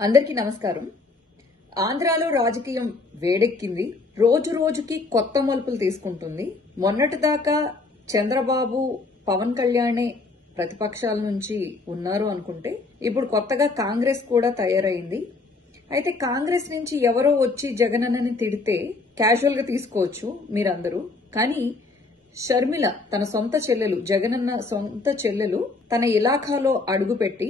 అందరికీ నమస్కారం. ఆంధ్రాలో రాజకీయం వేడెక్కింది. రోజు రోజుకి కొత్త మలుపులు తీసుకుంటుంది. మొన్నటిదాకా చంద్రబాబు, పవన్ కళ్యాణే ప్రతిపక్షాల నుంచి ఉన్నారు అనుకుంటే ఇప్పుడు కొత్తగా కాంగ్రెస్ కూడా తయారైంది. అయితే కాంగ్రెస్ నుంచి ఎవరో వచ్చి జగనన్నని తిడితే క్యాజువల్ గా తీసుకోవచ్చు మీరందరూ. కానీ షర్మిల తన సొంత చెల్లెలు, జగనన్న సొంత చెల్లెలు తన ఇలాఖాలో అడుగుపెట్టి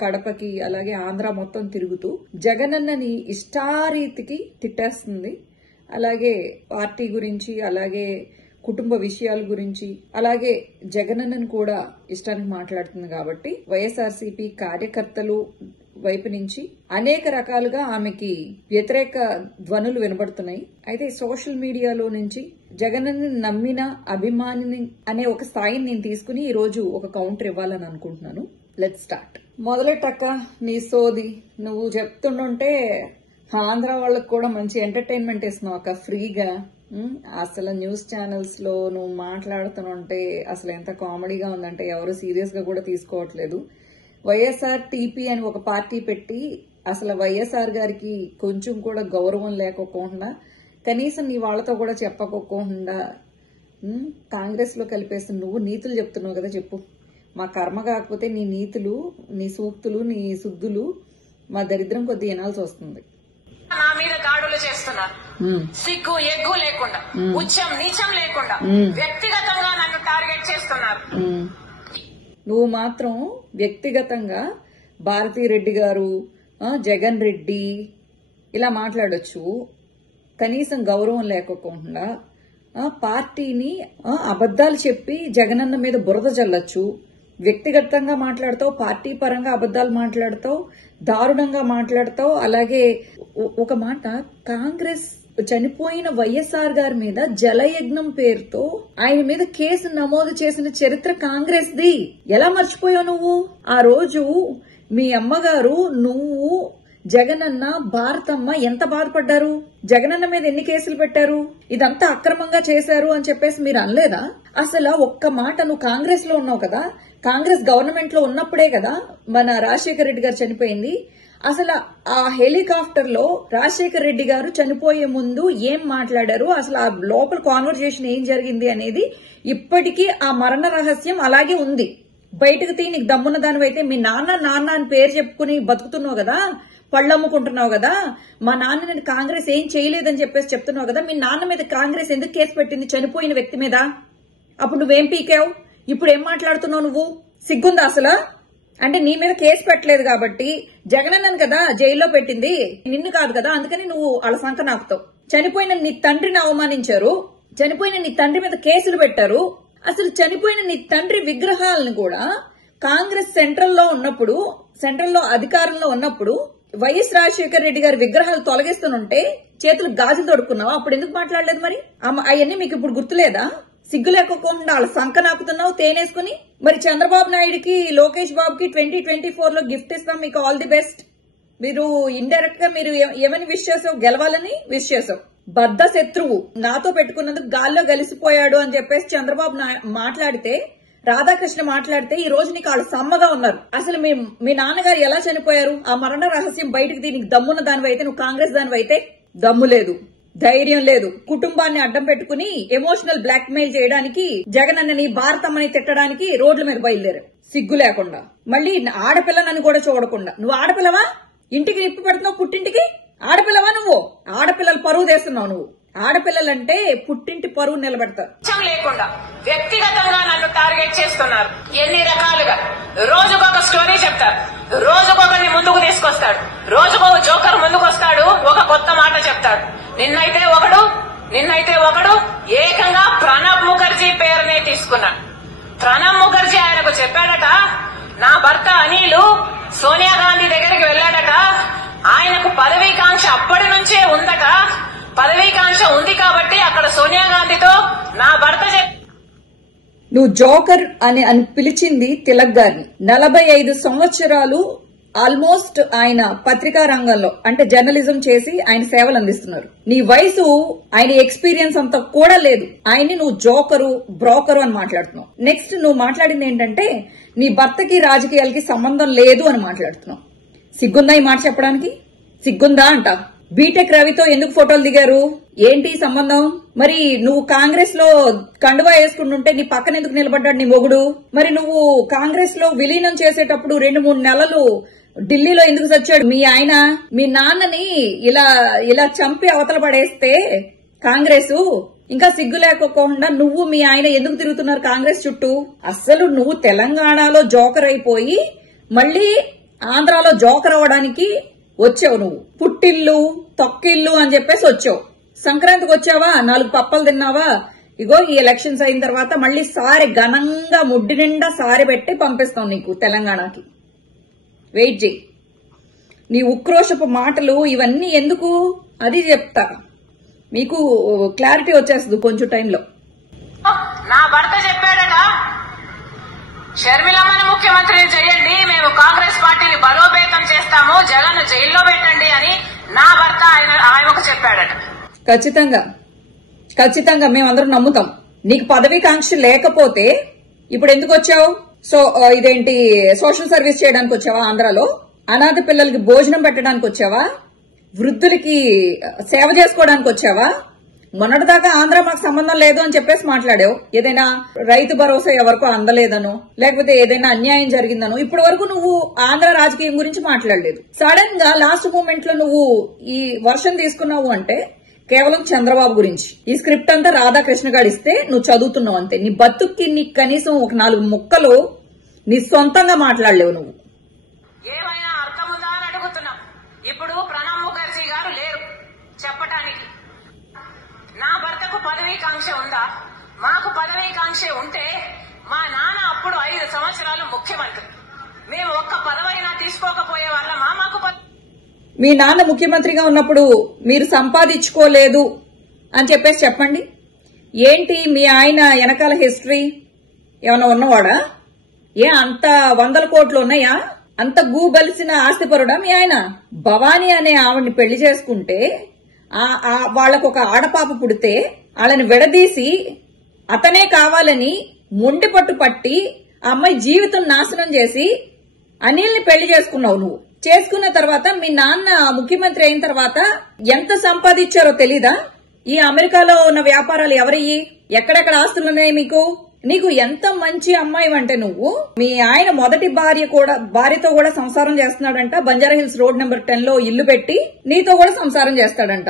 కడపకి అలాగే ఆంధ్ర మొత్తం తిరుగుతూ జగనన్నని ఇష్టారీతికి తిట్టేస్తుంది. అలాగే పార్టీ గురించి, అలాగే కుటుంబ విషయాల గురించి, అలాగే జగనన్నను కూడా ఇష్టానికి మాట్లాడుతుంది. కాబట్టి వైఎస్ఆర్సీపీ కార్యకర్తలు వైపు నుంచి అనేక రకాలుగా ఆమెకి వ్యతిరేక ధ్వనులు వినబడుతున్నాయి. అయితే సోషల్ మీడియాలో నుంచి జగనన్నని నమ్మిన అభిమానిని అనే ఒక స్థాయిని నేను తీసుకుని ఈ రోజు ఒక కౌంటర్ ఇవ్వాలని అనుకుంటున్నాను. Let's start. మొదలెట్టక్క నీ సోది. నువ్వు చెప్తుంటే ఆంధ్ర వాళ్ళకు కూడా మంచి ఎంటర్టైన్మెంట్ ఇస్తున్నావు అక్క ఫ్రీగా. అసలు న్యూస్ ఛానల్స్ లో నువ్వు మాట్లాడుతుంటే అసలు ఎంత కామెడీగా ఉందంటే ఎవరు సీరియస్ గా కూడా తీసుకోవట్లేదు. వైఎస్ఆర్ టీపీ అని ఒక పార్టీ పెట్టి అసలు వైఎస్ఆర్ గారికి కొంచెం కూడా గౌరవం లేకోకుండా, కనీసం నీ వాళ్లతో కూడా చెప్పకోకుండా కాంగ్రెస్ లో కలిపేసి నువ్వు నీతులు చెప్తున్నావు కదా. చెప్పు. మా కర్మ కాకపోతే నీ నీతులు, నీ సూక్తులు, నీ సుద్దులు మా దరిద్రం కొద్ది వినాల్సి వస్తుంది. నా మీద దాడులు చేస్తున్నారు. సిగ్గు ఎగ్గు లేకుండా, ఉచ్చం నీచం లేకుండా వ్యక్తిగతంగా నన్ను టార్గెట్ చేస్తున్నారు. నువ్వు మాత్రం వ్యక్తిగతంగా భారతీరెడ్డి గారు, జగన్ రెడ్డి ఇలా మాట్లాడొచ్చు. కనీసం గౌరవం లేకోకుండా పార్టీని అబద్దాలు చెప్పి జగనన్న మీద బురద చల్లొచ్చు. వ్యక్తిగతంగా మాట్లాడతావు, పార్టీ పరంగా అబద్దాలు మాట్లాడతావు, దారుణంగా మాట్లాడతావు. అలాగే ఒక మాట, కాంగ్రెస్ చనిపోయిన వైఎస్ఆర్ గారి మీద జలయజ్ఞం పేరుతో ఆయన మీద కేసు నమోదు చేసిన చరిత్ర కాంగ్రెస్ ది. ఎలా మర్చిపోయావు నువ్వు? ఆ రోజు మీ అమ్మగారు, నువ్వు, జగనన్న, భారతమ్మ ఎంత బాధపడ్డారు? జగనన్న మీద ఎన్ని కేసులు పెట్టారు? ఇదంతా అక్రమంగా చేశారు అని చెప్పేసి మీరు అనలేదా? అసలు ఒక్క మాట, నువ్వు కాంగ్రెస్ లో ఉన్నావు కదా, కాంగ్రెస్ గవర్నమెంట్ లో ఉన్నప్పుడే కదా మన రాజశేఖర రెడ్డి గారు చనిపోయింది. అసలు ఆ హెలికాప్టర్ లో రాజశేఖర రెడ్డి గారు చనిపోయే ముందు ఏం మాట్లాడారు, అసలు ఆ లోపల కాన్వర్జేషన్ ఏం జరిగింది అనేది ఇప్పటికీ ఆ మరణ రహస్యం అలాగే ఉంది. బయటకు తీ. నీకు దమ్మున్న దానివైతే మీ నాన్న అని పేరు చెప్పుకుని బతుకుతున్నావు కదా, పళ్ళమ్ముకుంటున్నావు కదా. మా నాన్న నేను కాంగ్రెస్ ఏం చేయలేదని చెప్పేసి చెప్తున్నావు కదా. మీ నాన్న మీద కాంగ్రెస్ ఎందుకు కేసు పెట్టింది చనిపోయిన వ్యక్తి మీద? అప్పుడు నువ్వేం పీకావు? ఇప్పుడు ఏం మాట్లాడుతున్నావు నువ్వు? సిగ్గుందా అసలు? అంటే నీ మీద కేసు పెట్టలేదు కాబట్టి జగనన్నను కదా జైల్లో పెట్టింది, నిన్ను కాదు కదా. అందుకని నువ్వు వాళ్ళ సంఖ నాకుతావు. చనిపోయిన నీ తండ్రిని అవమానించారు, చనిపోయిన నీ తండ్రి మీద కేసులు పెట్టారు. అసలు చనిపోయిన నీ తండ్రి విగ్రహాలను కూడా కాంగ్రెస్ సెంట్రల్లో ఉన్నప్పుడు, సెంట్రల్లో అధికారంలో ఉన్నప్పుడు వైఎస్ రాజశేఖర రెడ్డి గారి విగ్రహాలు తొలగిస్తుంటే చేతులు గాజులు తొడుక్కున్నావా? అప్పుడు ఎందుకు మాట్లాడలేదు మరి? అవన్నీ మీకు ఇప్పుడు గుర్తులేదా? సిగ్గు లేకోకుండా వాళ్ళ సంఖ నాకుతున్నావు తేనేసుకుని. మరి చంద్రబాబు నాయుడుకి, లోకేష్ బాబుకి 2024 లో గిఫ్ట్ ఇస్తాం, మీకు ఆల్ ది బెస్ట్. మీరు ఇండైరెక్ట్ గా మీరు ఏమని విష్ చేసావు? గెలవాలని విష్ చేసావు. బద్ద శత్రువు నాతో పెట్టుకున్నందుకు గాల్లో గెలిసిపోయాడు అని చెప్పేసి చంద్రబాబు మాట్లాడితే, రాధాకృష్ణ మాట్లాడితే ఈ రోజు నీకు వాళ్ళు సమ్మగా ఉన్నారు. అసలు మీ నాన్నగారు ఎలా చనిపోయారు? ఆ మరణ రహస్యం బయటకు దీనికి దమ్మున్న దానివైతే, నువ్వు కాంగ్రెస్ దానివైతే దమ్ము లేదు, ధైర్యం లేదు. కుటుంబాన్ని అడ్డం పెట్టుకుని ఎమోషనల్ బ్లాక్ మెయిల్ చేయడానికి, జగనన్నని, భారతమ్మని తిట్టడానికి రోడ్ల మీద బయలుదేరు సిగ్గు లేకుండా. మళ్ళీ ఆడపిల్లనని కూడా చూడకుండా. నువ్వు ఆడపిల్లవా? ఇంటికి నిప్పు పెడుతున్నావు పుట్టింటికి. ఆడపిల్లవా నువ్వు? ఆడపిల్లలు పరువు తెస్తున్నావు నువ్వు. ఆడపిల్లలంటే పుట్టింటి పరువు నిలబెడతారు. లేకుండా వ్యక్తిగతంగా నన్ను టార్గెట్ చేస్తున్నారు. ఎన్ని రకాలుగా రోజుకొక స్టోరీ చెప్తారు, రోజుకొకరిని ముందుకు తీసుకొస్తాడు, రోజుకొక జోకర్ ముందుకు వస్తాడు, ఒక కొత్త మాట చెప్తాడు. నిన్నైతే ఒకడు ఏకంగా ప్రణబ్ ముఖర్జీ పేరునే తీసుకున్నాడు. ప్రణబ్ ముఖర్జీ ఆయనకు చెప్పాడట, నా భర్త అనిల్ సోనియా గాంధీ దగ్గరికి వెళ్లాడట, ఆయనకు పదవీకాంక్ష అప్పటి నుంచే ఉందట, పదవీకాంక్ష ఉంది కాబట్టి అక్కడ సోనియా గాంధీతో నా భర్త నువ్వు జోకర్ అని పిలిచింది తిలక్ గారిని. 45 సంవత్సరాలు ఆల్మోస్ట్ ఆయన పత్రికా రంగంలో అంటే జర్నలిజం చేసి ఆయన సేవలు అందిస్తున్నారు. నీ వయసు, ఆయన ఎక్స్పీరియన్స్ అంతా కూడా లేదు. ఆయన్ని నువ్వు జోకరు, బ్రోకరు అని మాట్లాడుతున్నావు. నెక్స్ట్ నువ్వు మాట్లాడింది ఏంటంటే నీ భర్తకి రాజకీయాలకి సంబంధం లేదు అని మాట్లాడుతున్నావు. సిగ్గుందా ఈ మాట చెప్పడానికి? సిగ్గుందా అంట. బీటెక్ రవితో ఎందుకు ఫోటోలు దిగారు? ఏంటి సంబంధం? మరి నువ్వు కాంగ్రెస్ లో కండువా వేసుకుంటుంటే నీ పక్కన ఎందుకు నిలబడ్డాడు నీ మొగుడు? మరి నువ్వు కాంగ్రెస్ లో విలీనం చేసేటప్పుడు 2-3 నెలలు ఢిల్లీలో ఎందుకు చచ్చాడు మీ ఆయన? మీ నాన్నని ఇలా చంపి అవతల పడేస్తే కాంగ్రెస్ ఇంకా సిగ్గు లేకోకుండా నువ్వు మీ ఆయన ఎందుకు తిరుగుతున్నారు కాంగ్రెస్ చుట్టూ? అస్సలు నువ్వు తెలంగాణలో జోకర్ అయిపోయి మళ్ళీ ఆంధ్రాలో జోకర్ అవ్వడానికి వచ్చావు. నువ్వు పుట్టిల్లు తొక్కిల్లు అని చెప్పేసి వచ్చావు. సంక్రాంతికి వచ్చావా, 4 పప్పలు తిన్నావా? ఇగో ఈ ఎలక్షన్స్ అయిన తర్వాత మళ్ళీ సారి ఘనంగా ముడ్డి నిండా సారి పెట్టి పంపిస్తాం నీకు తెలంగాణకి. వెయిట్ చేయి. నీ ఉక్రోషపు మాటలు ఇవన్నీ ఎందుకు అది చెప్తా. మీకు క్లారిటీ వచ్చేస్తుంది కొంచెం టైంలో. నా భర్త చెప్పాడట, షర్మిలమ్మను ముఖ్యమంత్రిని చేయండి, మేము కాంగ్రెస్ పార్టీని బలోపేతం చేస్తాము, జగన్ జైల్లో పెట్టండి అని నా భర్త ఆయనకు చెప్పాడట. ఖచ్చితంగా మేమందరం నమ్ముతాం. నీకు పదవీకాంక్ష లేకపోతే ఇప్పుడు ఎందుకు వచ్చావు? సో ఇదేంటి సోషల్ సర్వీస్ చేయడానికి వచ్చావా? ఆంధ్రాలో అనాథ పిల్లలకి భోజనం పెట్టడానికి వచ్చావా? వృద్ధులకి సేవ చేసుకోవడానికి వచ్చావా? మొన్నటిదాకా ఆంధ్ర మాకు సంబంధం లేదు అని చెప్పేసి మాట్లాడావు. ఏదైనా రైతు భరోసా ఎవరికో అందలేదనో, లేకపోతే ఏదైనా అన్యాయం జరిగిందనో ఇప్పటి వరకు నువ్వు ఆంధ్ర రాజకీయం గురించి మాట్లాడలేదు. సడన్ గా లాస్ట్ మూమెంట్ లో నువ్వు ఈ వర్షన్ తీసుకున్నావు అంటే కేవలం చంద్రబాబు గురించి. ఈ స్క్రిప్ట్ అంతా రాధాకృష్ణ గారు ఇస్తే నువ్వు చదువుతున్నావు అంతే. నీ బతుక్కి నీకు కనీసం ఒక 4 ముక్కలు నీ సొంతంగా మాట్లాడలేవు నువ్వు. ఏమైనా అర్థముందా అని అడుగుతున్నా. ఇప్పుడు ప్రణబ్ ముఖర్జీ గారు లేరు చెప్పటానికి. నా భర్తకు పదవీకాంక్ష ఉందా? మాకు పదవీకాంక్ష ఉంటే మా నాన్న అప్పుడు 5 సంవత్సరాలు ముఖ్యమంత్రి. మేము ఒక్క పదవైనా తీసుకోకపోయే వాళ్ళమా? మాకు మీ నాన్న ముఖ్యమంత్రిగా ఉన్నప్పుడు మీరు సంపాదించుకోలేదు అని చెప్పేసి చెప్పండి. ఏంటి మీ ఆయన వెనకాల హిస్టరీ ఏమన్నా ఉన్నవాడా? అంత 100 కోట్లు ఉన్నాయా? అంత గూబలిసిన ఆస్తిపరుడా మీ ఆయన? భవానీ అనే ఆవిడ్ని పెళ్లి చేసుకుంటే వాళ్లకు ఒక ఆడపాప పుడితే వాళ్ళని విడదీసి అతనే కావాలని మొండి పట్టు పట్టి ఆ అమ్మాయి జీవితం నాశనం చేసి అనిల్ని పెళ్లి చేసుకున్నావు. నువ్వు చేసుకున్న తర్వాత మీ నాన్న ముఖ్యమంత్రి అయిన తర్వాత ఎంత సంపాదించారో తెలీదా? ఈ అమెరికాలో ఉన్న వ్యాపారాలు ఎవరయ్యి? ఎక్కడెక్కడ ఆస్తులున్నాయి మీకు? నీకు ఎంత మంచి అమ్మాయి అంటే నువ్వు మీ ఆయన మొదటి భార్యతో కూడా సంసారం చేస్తున్నాడంట. బంజారా హిల్స్ రోడ్ నెంబర్ 10 లో ఇల్లు పెట్టి నీతో కూడా సంసారం చేస్తాడంట.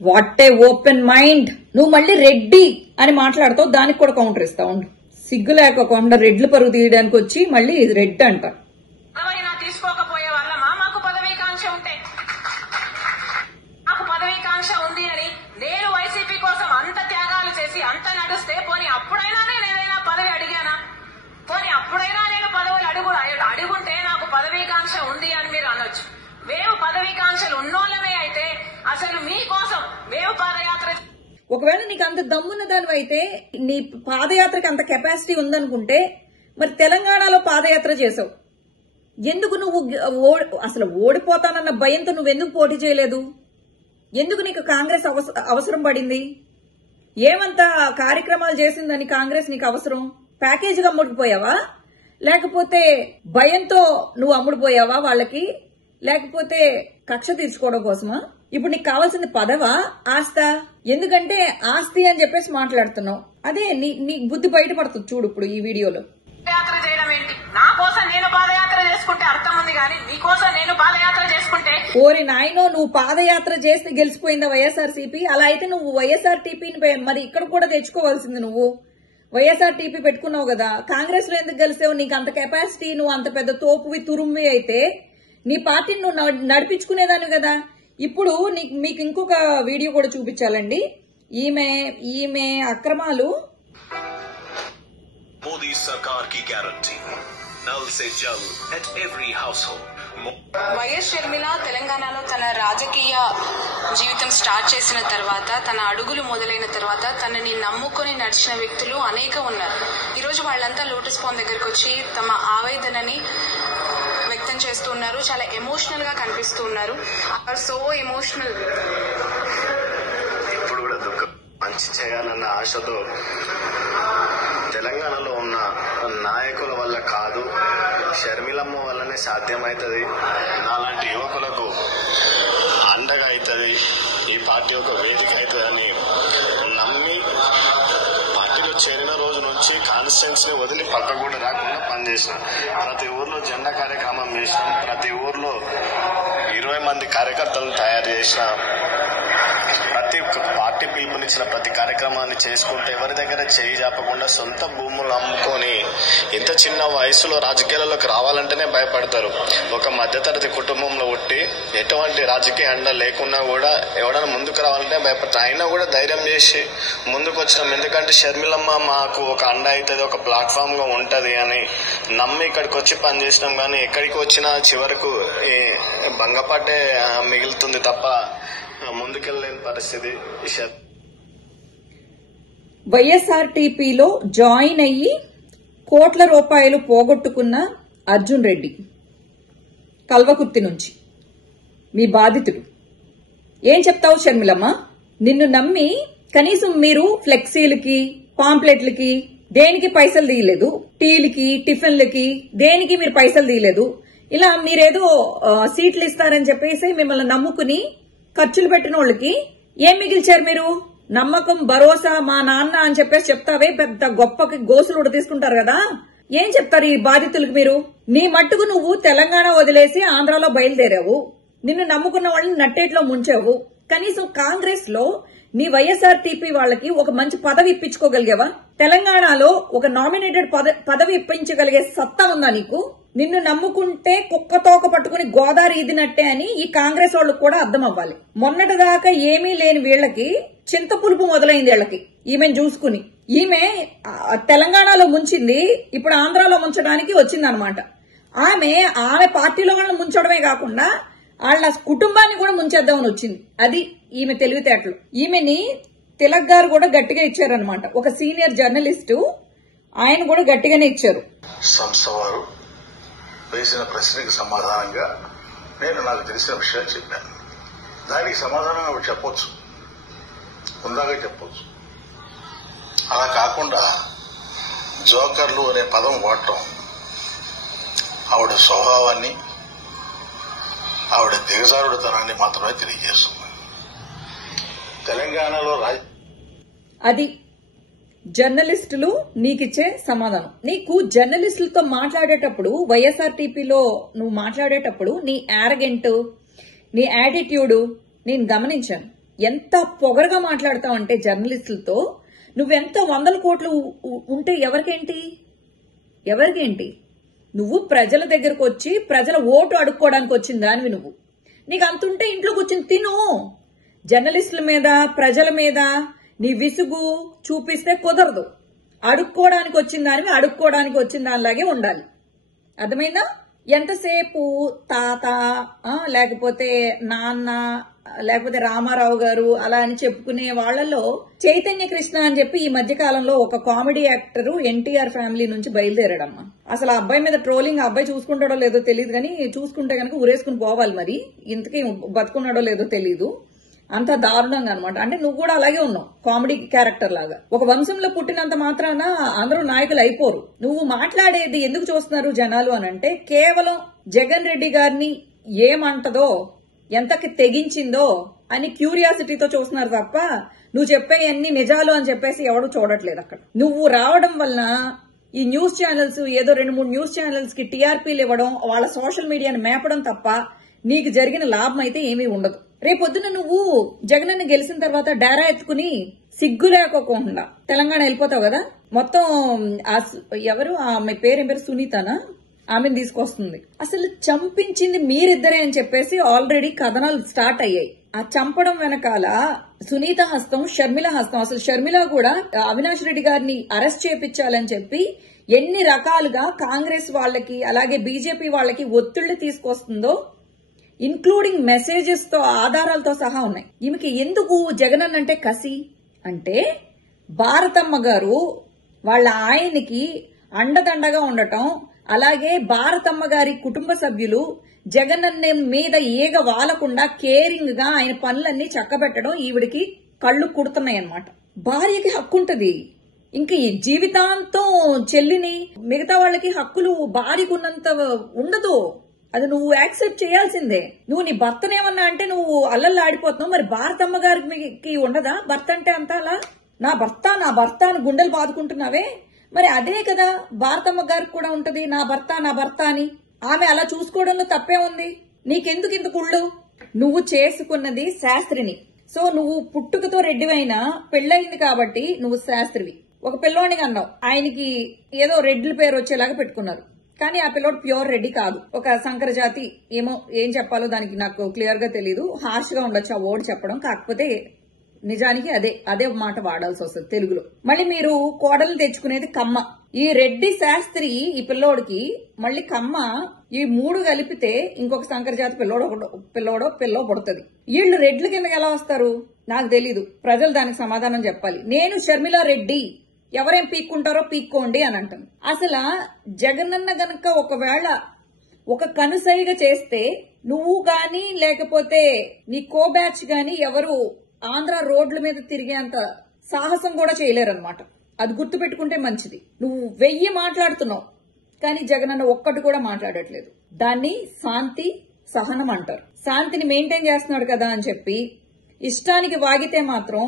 What a open mind. నువ్వు మళ్ళీ రెడ్డి అని మాట్లాడుతావు, దానికి కూడా కౌంటర్ ఇస్తా ఉండు. సిగ్గు లేకుండా రెడ్లు పరుగు తీయడానికి వచ్చి మళ్ళీ రెడ్ అంట. తీసుకోకపోయే వాళ్ళమా? మాకు పదవీకాంక్ష ఉంటే, మాకు పదవీకాంక్ష ఉంది అని నేను వైసీపీ కోసం అంత త్యాగాలు చేసి అంత నడుస్తే పోనీ అప్పుడైనా నేను ఏదైనా పదవి అడిగానా? పోనీ అప్పుడైనా నేను పదవులు అడుగుంటే నాకు పదవీకాంక్ష ఉంది అని మీరు అనొచ్చు. మేము పదవీకాంక్షలు ఉన్నోళ్ళమే అయితే అసలు మీకోసం మేము పాదయాత్ర. ఒకవేళ నీకు అంత దమ్మున్న దానివి అయితే, నీ పాదయాత్రకి అంత కెపాసిటీ ఉందనుకుంటే మరి తెలంగాణలో పాదయాత్ర చేసావు. ఎందుకు నువ్వు అసలు ఓడిపోతానన్న భయంతో నువ్వెందుకు పోటీ చేయలేదు? ఎందుకు నీకు కాంగ్రెస్ అవసరం పడింది? ఏమంతా కార్యక్రమాలు చేసిందని కాంగ్రెస్ నీకు అవసరం? ప్యాకేజీగా అమ్ముడుపోయావా? లేకపోతే భయంతో నువ్వు అమ్ముడుపోయావా వాళ్ళకి? లేకపోతే కక్ష తీర్చుకోవడం కోసమా? ఇప్పుడు నీకు కావాల్సింది పదవా, ఆస్తా? ఎందుకంటే ఆస్తి అని చెప్పేసి మాట్లాడుతున్నావు. అదే నీ బుద్ధి బయటపడుతుంది చూడు ఇప్పుడు ఈ వీడియోలో. పాదయాత్ర చేయడం ఏంటి? నా కోసం నేను పాదయాత్ర చేసుకుంటే అర్థం ఉంది కానీ మీకోసం నేను పాదయాత్ర చేసుకుంటే. ఓరి నాయనో, నువ్వు పాదయాత్ర చేస్తే గెలిచిపోయిందా వైఎస్ఆర్సీపీ? అలా అయితే నువ్వు వైఎస్ఆర్టీపీని మరి ఇక్కడ కూడా తెచ్చుకోవాల్సింది. నువ్వు వైఎస్ఆర్టీపీ పెట్టుకున్నావు కదా, కాంగ్రెస్ లో ఎందుకు గెలిచావు? నీకు అంత కెపాసిటీ, నువ్వు అంత పెద్ద తోపువి తురుమ్వి అయితే నీ పార్టీని నువ్వు నడిపించుకునేదాన్ని కదా. ఇప్పుడు మీకు ఇంకొక వీడియో కూడా చూపించాలండి. ఈమె అక్రమాలు. मोदी सरकार की गारंटी, नल से जल at every household. YS Sharmila తెలంగాణలో తన రాజకీయ జీవితం స్టార్ట్ చేసిన తర్వాత, తన అడుగులు మొదలైన తర్వాత తనని నమ్ముకొని నడిచిన వ్యక్తులు అనేక ఉన్నారు. ఈరోజు వాళ్ళంతా లోటస్ పాండ్ దగ్గరకు వచ్చి తమ ఆవేదనని వ్యక్తం చేస్తూ ఉన్నారు. చాలా ఎమోషనల్ గా కనిపిస్తూ ఉన్నారు. So emotional. ఇప్పుడు కూడా దుఃఖం మంచి చేయాలన్న ఆశతో తెలంగాణలో ఉన్న నాయకుల వల్ల కాదు, షర్మిలమ్మ వల్లనే సాధ్యమవుతుంది. నాలాంటి యువకులకు అండగా అవుతుంది, ఈ పార్టీ ఒక వేదిక అవుతుంది అని నమ్మి పార్టీలో చేరిన రోజు నుంచి కాన్స్టిట్యున్సీ ని వదిలి పక్క కూడా రాకుండా పనిచేసిన. ప్రతి ఊర్లో జెండా కార్యక్రమం చేసినాం, ప్రతి ఊర్లో 20 మంది కార్యకర్తలను తయారు చేసిన, ప్రతి పార్టీ పిలుపునిచ్చిన ప్రతి కార్యక్రమాన్ని చేసుకుంటూ ఎవరి దగ్గర చేయి చాపకుండా సొంత భూములు అమ్ముకొని ఇంత చిన్న వయసులో రాజకీయాల్లోకి రావాలంటేనే భయపడతారు. ఒక మధ్యతరగతి కుటుంబంలో పుట్టి ఎటువంటి రాజకీయ అండ లేకున్నా కూడా ఎవడైనా ముందుకు రావాలంటే భయపడతారు. అయినా కూడా ధైర్యం చేసి ముందుకు వచ్చినాం. ఎందుకంటే షర్మిలమ్మ మాకు ఒక అండ అవుతుంది, ఒక ప్లాట్ఫామ్ గా ఉంటది అని నమ్మి ఇక్కడికి వచ్చి పనిచేసినాం. కానీ ఎక్కడికి వచ్చినా చివరకు భంగపడ్డే మిగులుతుంది తప్ప ముందుకెళ్ళలేని పరిస్థితి. వైఎస్ఆర్టీపీలో జాయిన్ అయ్యి కోట్ల రూపాయలు పోగొట్టుకున్న అర్జున్ రెడ్డి కల్వకుర్తి నుంచి మీ బాధితుడు. ఏం చెప్తావు షర్మిలమ్మ? నిన్ను నమ్మి కనీసం మీరు ఫ్లెక్సీలకి, పాంప్లెట్లకి దేనికి పైసలు తీయలేదు, టీలకి, టిఫిన్లకి దేనికి మీరు పైసలు తీయలేదు. ఇలా మీరేదో సీట్లు ఇస్తారని చెప్పేసి మిమ్మల్ని నమ్ముకుని ఖర్చులు పెట్టిన వాళ్ళకి ఏం మిగిల్చారు మీరు? నమ్మకం, భరోసా, మా నాన్న అని చెప్పేసి చెప్తావే, పెద్ద గొప్పకి గోసులు తీసుకుంటారు కదా. ఏం చెప్తారు ఈ బాధితులకు మీరు? నీ మట్టుకు నువ్వు తెలంగాణ వదిలేసి ఆంధ్రాలో బయలుదేరావు, నిన్ను నమ్ముకున్న వాళ్ళని నట్టేట్లో ముంచావు. కనీసం కాంగ్రెస్ లో నీ వైఎస్ఆర్టీపీ వాళ్ళకి ఒక మంచి పదవి ఇప్పించుకోగలిగావా? తెలంగాణలో ఒక నామినేటెడ్ పదవి ఇప్పించగలిగే సత్తా ఉందా నీకు? నిన్ను నమ్ముకుంటే కుక్క తోక పట్టుకుని గోదావరి ఈదినట్టే అని ఈ కాంగ్రెస్ వాళ్ళకు కూడా అర్థం అవ్వాలి. మొన్నటిదాకా ఏమీ లేని వీళ్లకి చింతపులుపు మొదలైంది. వీళ్ళకి ఈమెను చూసుకుని ఈమె తెలంగాణలో ముంచింది, ఇప్పుడు ఆంధ్రాలో ముంచడానికి వచ్చిందనమాట. ఆమె పార్టీలో వాళ్ళని ముంచడమే కాకుండా వాళ్ళ కుటుంబాన్ని కూడా ముంచేద్దామని వచ్చింది. అది ఈమె తెలివితేటలు. ఈమెని తిలక్ గారు కూడా గట్టిగా ఇచ్చారనమాట. ఒక సీనియర్ జర్నలిస్టు ఆయన కూడా గట్టిగానే ఇచ్చారు. సంస్థ వారు వేసిన ప్రశ్నకి సమాధానంగా నేను నాకు తెలిసిన విషయాలు చెప్పాను. దానికి సమాధానంగా చెప్పొచ్చు, ఉందాగా చెప్పొచ్చు. అలా కాకుండా జోకర్లు అనే పదం వాడటం ఆవిడ స్వభావాన్ని, ఆవిడ దిగజారుడుతనాన్ని మాత్రమే తెలియజేస్తుంది. తెలంగాణలో అది జర్నలిస్టులు నీకిచ్చే సమాధానం. నీకు జర్నలిస్టులతో మాట్లాడేటప్పుడు, వైఎస్ఆర్టీపీలో నువ్వు మాట్లాడేటప్పుడు నీ యారగెంట్, నీ యాటిట్యూడ్ నేను గమనించాను. ఎంత పొగరగా మాట్లాడతావు అంటే జర్నలిస్టులతో. నువ్వెంత 100 కోట్లు ఉంటే ఎవరికేంటి? నువ్వు ప్రజల దగ్గరకు వచ్చి ప్రజల ఓటు అడుక్కోవడానికి వచ్చిన దానివి నువ్వు. నీకు అంతుంటే ఇంట్లో కూర్చుని తిను. జర్నలిస్టుల మీద, ప్రజల మీద నీ విసుగు చూపిస్తే కుదరదు. అడుక్కోవడానికి వచ్చిన దానివి అడుక్కోవడానికి వచ్చిన దానిలాగే ఉండాలి. అర్థమైందా? ఎంతసేపు తాత, లేకపోతే నాన్న, లేకపోతే రామారావు గారు అలా అని చెప్పుకునే వాళ్లలో చైతన్య కృష్ణ అని చెప్పి ఈ మధ్య కాలంలో ఒక కామెడీ యాక్టర్ ఎన్టీఆర్ ఫ్యామిలీ నుంచి బయలుదేరాడమ్మా. అసలు ఆ అబ్బాయి మీద ట్రోలింగ్, ఆ అబ్బాయి చూసుకుంటాడో లేదో తెలియదు, కానీ చూసుకుంటే కనుక ఊరేసుకుని పోవాలి. మరి ఇంతకీ బతుకున్నాడో లేదో తెలీదు. అంత దారుణంగా అనమాట. అంటే నువ్వు కూడా అలాగే ఉన్నావు, కామెడీ క్యారెక్టర్ లాగా. ఒక వంశంలో పుట్టినంత మాత్రాన అందరూ నాయకులు అయిపోరు. నువ్వు మాట్లాడేది ఎందుకు చూస్తున్నారు జనాలు అనంటే, కేవలం జగన్ రెడ్డి గారిని ఏమంటదో, ఎంతకి తెగించిందో అని క్యూరియాసిటీతో చూస్తున్నారు తప్ప నువ్వు చెప్పేవన్నీ నిజాలు అని చెప్పేసి ఎవడు చూడట్లేదు అక్కడ. నువ్వు రావడం వలన ఈ న్యూస్ ఛానల్స్ ఏదో 2-3 న్యూస్ ఛానల్స్ కి టీఆర్పీలు ఇవ్వడం, వాళ్ళ సోషల్ మీడియాని మేపడం తప్ప నీకు జరిగిన లాభం అయితే ఏమీ ఉండదు. రేపొద్దున నువ్వు జగనన్న గెలిచిన తర్వాత డేరా ఎత్తుకుని సిగ్గు లేకోకుండా తెలంగాణ వెళ్ళిపోతావు కదా. మొత్తం ఎవరు ఆమె పేరేం పేరు, సునీతనా, ఆమెను తీసుకొస్తుంది. అసలు చంపించింది మీరిద్దరే అని చెప్పేసి ఆల్రెడీ కథనాలు స్టార్ట్ అయ్యాయి. ఆ చంపడం వెనకాల సునీత హస్తం, షర్మిల హస్తం. అసలు షర్మిల కూడా అవినాష్ రెడ్డి గారిని అరెస్ట్ చేపించాలని చెప్పి ఎన్ని రకాలుగా కాంగ్రెస్ వాళ్ళకి అలాగే బీజేపీ వాళ్ళకి ఒత్తిళ్లు తీసుకొస్తుందో, ఇన్క్లూడింగ్ మెసేజెస్ తో, ఆధారాలతో సహా ఉన్నాయి. ఈమెకి ఎందుకు జగనన్న అంటే కసి అంటే, భారతమ్మ గారు వాళ్ళ ఆయనకి అండదండగా ఉండటం, అలాగే భారతమ్మ గారి కుటుంబ సభ్యులు జగనన్న మీద ఈగ వాలకుండా కేరింగ్ గా ఆయన పనులన్నీ చక్కబెట్టడం ఈవిడికి కళ్ళు కుడుతున్నాయన్నమాట. భార్యకి హక్కుంటది, ఇంక ఈ జీవితాంతం చెల్లిని మిగతా వాళ్ళకి హక్కులు భార్యకున్నంత ఉండదు. అది నువ్వు యాక్సెప్ట్ చేయాల్సిందే. నువ్వు నీ భర్తనేమన్నా అంటే నువ్వు అల్లల్లాడిపోతున్నావు. మరి భారతమ్మ గారికి ఉండదా భర్త అంటే అంతా అలా? నా భర్త అని గుండెలు బాదుకుంటున్నావే, మరి అదే కదా భారతమ్మ గారికి కూడా ఉంటది, నా భర్త అని. ఆమె అలా చూసుకోవడంలో తప్పే ఉంది. నీకెందుకు ఇంత కుళ్ళు? నువ్వు చేసుకున్నది శాస్త్రిని. సో నువ్వు పుట్టుకతో రెడ్డివైనా పెళ్ళయింది కాబట్టి నువ్వు శాస్త్రివి. ఒక పిల్లోడిని అన్నావు, ఆయనకి ఏదో రెడ్ల పేరు వచ్చేలాగా పెట్టుకున్నారు, కానీ ఆ పిల్లోడు ప్యూర్ రెడ్డి కాదు, ఒక సంకర జాతి. ఏం చెప్పాలో దానికి నాకు క్లియర్ గా తెలీదు. హార్ష్ గా ఉండొచ్చు ఆ వర్డ్ చెప్పడం, కాకపోతే నిజానికి అదే మాట వాడాల్సి వస్తుంది తెలుగులో. మళ్ళీ మీరు కోడలు తెచ్చుకునేది కమ్మ. ఈ రెడ్డి శాస్త్రి ఈ పిల్లోడికి మళ్ళీ కమ్మ, ఈ మూడు కలిపితే ఇంకొక సంకర జాతి పిల్లో పుడుతుంది. వీళ్ళు రెడ్ల కిందకి ఎలా వస్తారు నాకు తెలీదు. ప్రజలు దానికి సమాధానం చెప్పాలి. నేను షర్మిల రెడ్డి, ఎవరేం పీక్కుంటారో పీక్కోండి అని అంటాను. అసలు జగనన్న గనక ఒకవేళ ఒక కనుసైగ చేస్తే నువ్వు గాని లేకపోతే నీ కో బ్యాచ్ గాని ఎవరు ఆంధ్ర రోడ్ల మీద తిరిగేంత సాహసం కూడా చేయలేరన్నమాట. అది గుర్తుపెట్టుకుంటే మంచిది. నువ్వు 1000 మాట్లాడుతున్నావు, కానీ జగనన్న ఒక్కటి కూడా మాట్లాడట్లేదు. దాన్ని శాంతి సహనం అంటారు. శాంతిని మెయింటైన్ చేస్తున్నాడు కదా అని చెప్పి ఇష్టానికి వాగితే మాత్రం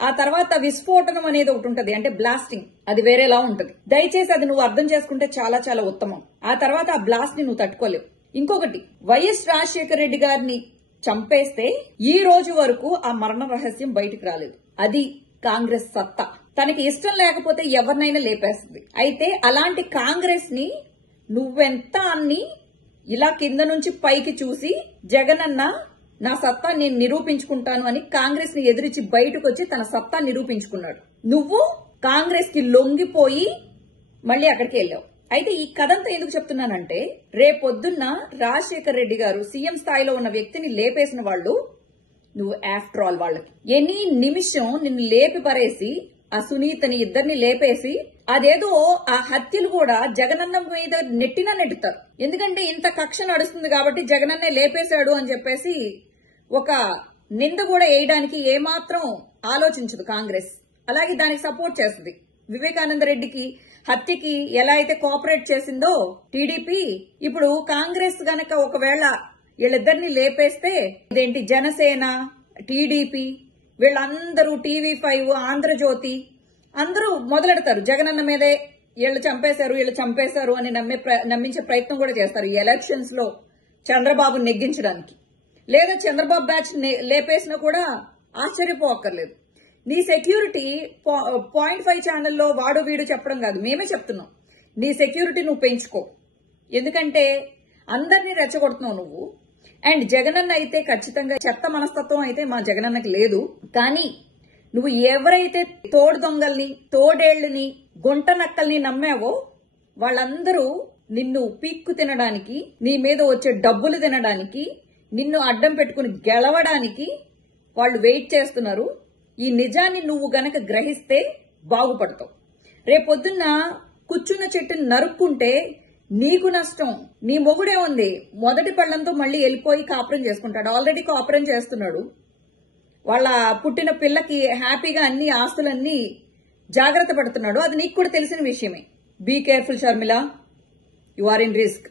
ఆ తర్వాత విస్ఫోటనం అనేది ఒకటి ఉంటది, అంటే బ్లాస్టింగ్, అది వేరేలా ఉంటది. దయచేసి అది నువ్వు అర్థం చేసుకుంటే చాలా చాలా ఉత్తమం. ఆ తర్వాత ఆ బ్లాస్ట్ ని నువ్వు తట్టుకోలేవు. ఇంకొకటి, వైఎస్ రాజశేఖర రెడ్డి గారిని చంపేస్తే ఈ రోజు వరకు ఆ మరణ రహస్యం బయటికి రాలేదు. అది కాంగ్రెస్ సత్తా. తనకి ఇష్టం లేకపోతే ఎవరినైనా లేపేస్తుంది. అయితే అలాంటి కాంగ్రెస్ ని నువ్వెంత అన్ని ఇలా కింద నుంచి పైకి చూసి జగనన్న నా సత్తా నేను నిరూపించుకుంటాను అని కాంగ్రెస్ ని ఎదిరించి బయటకు వచ్చి తన సత్తా నిరూపించుకున్నాడు. నువ్వు కాంగ్రెస్ కి లొంగిపోయి మళ్ళీ అక్కడికి వెళ్ళావు. అయితే ఈ కథంతా ఎందుకు చెప్తున్నానంటే, రేపొద్దున్న రాజశేఖర రెడ్డి గారు సీఎం స్థాయిలో ఉన్న వ్యక్తిని లేపేసిన వాళ్ళు నువ్వు ఆఫ్టర్ ఆల్ వాళ్ళకి ఎనీ నిమిషం నిన్ను లేపి పరేసి ఆ సునీతని ఇద్దరిని లేపేసి అదేదో ఆ హత్యలు కూడా జగనన్న మీద నెట్టుతారు. ఎందుకంటే ఇంత కక్ష నడుస్తుంది కాబట్టి జగనన్నే లేపేశాడు అని చెప్పేసి ఒక నింద కూడా వేయడానికి ఏమాత్రం ఆలోచించదు కాంగ్రెస్. అలాగే దానికి సపోర్ట్ చేస్తుంది. వివేకానంద రెడ్డికి హత్యకి ఎలా అయితే కోఆపరేట్ చేసిందో టీడీపీ, ఇప్పుడు కాంగ్రెస్ గనక ఒకవేళ వీళ్ళిద్దరిని లేపేస్తే ఇదేంటి జనసేన, టీడీపీ, వీళ్ళందరూ TV5, ఆంధ్రజ్యోతి అందరూ మొదలెడతారు జగనన్న మీదే వీళ్ళు చంపేశారు అని నమ్మించే ప్రయత్నం కూడా చేస్తారు ఈ ఎలక్షన్స్ లో చంద్రబాబు నెగ్గించడానికి. లేదా చంద్రబాబు బ్యాచ్ లేపేసినా కూడా ఆశ్చర్యపోక్కర్లేదు. నీ సెక్యూరిటీ 0.5 ఛానల్లో వాడు వీడు చెప్పడం కాదు, మేమే చెప్తున్నాం. నీ సెక్యూరిటీ నువ్వు పెంచుకో. ఎందుకంటే అందరినీ రెచ్చగొడుతున్నావు నువ్వు. అండ్ జగనన్న అయితే ఖచ్చితంగా చెత్త మనస్తత్వం అయితే మా జగనన్నకి లేదు. కానీ నువ్వు ఎవరైతే తోడు దొంగల్ని, తోడేళ్లని, గుంట నక్కల్ని నమ్మావో వాళ్ళందరూ నిన్ను పీక్కు తినడానికి, నీ మీద వచ్చే డబ్బులు తినడానికి, నిన్ను అడ్డం పెట్టుకుని గెలవడానికి వాళ్ళు వెయిట్ చేస్తున్నారు. ఈ నిజాన్ని నువ్వు గనక గ్రహిస్తే బాగుపడతావు. రేపొద్దున్న కూర్చున్న చెట్టుని నరుక్కుంటే నీకు నష్టం. నీ మొగుడే ఉంది, మొదటి పళ్ళంతో మళ్ళీ వెళ్ళిపోయి కాపురం చేసుకుంటాడు. ఆల్రెడీ కాపురం చేస్తున్నాడు. వాళ్ళ పుట్టిన పిల్లకి హ్యాపీగా అన్ని ఆస్తులన్నీ జాగ్రత్త పడుతున్నాడు. అది నీకు కూడా తెలిసిన విషయమే. Be careful Sharmila, you are in risk.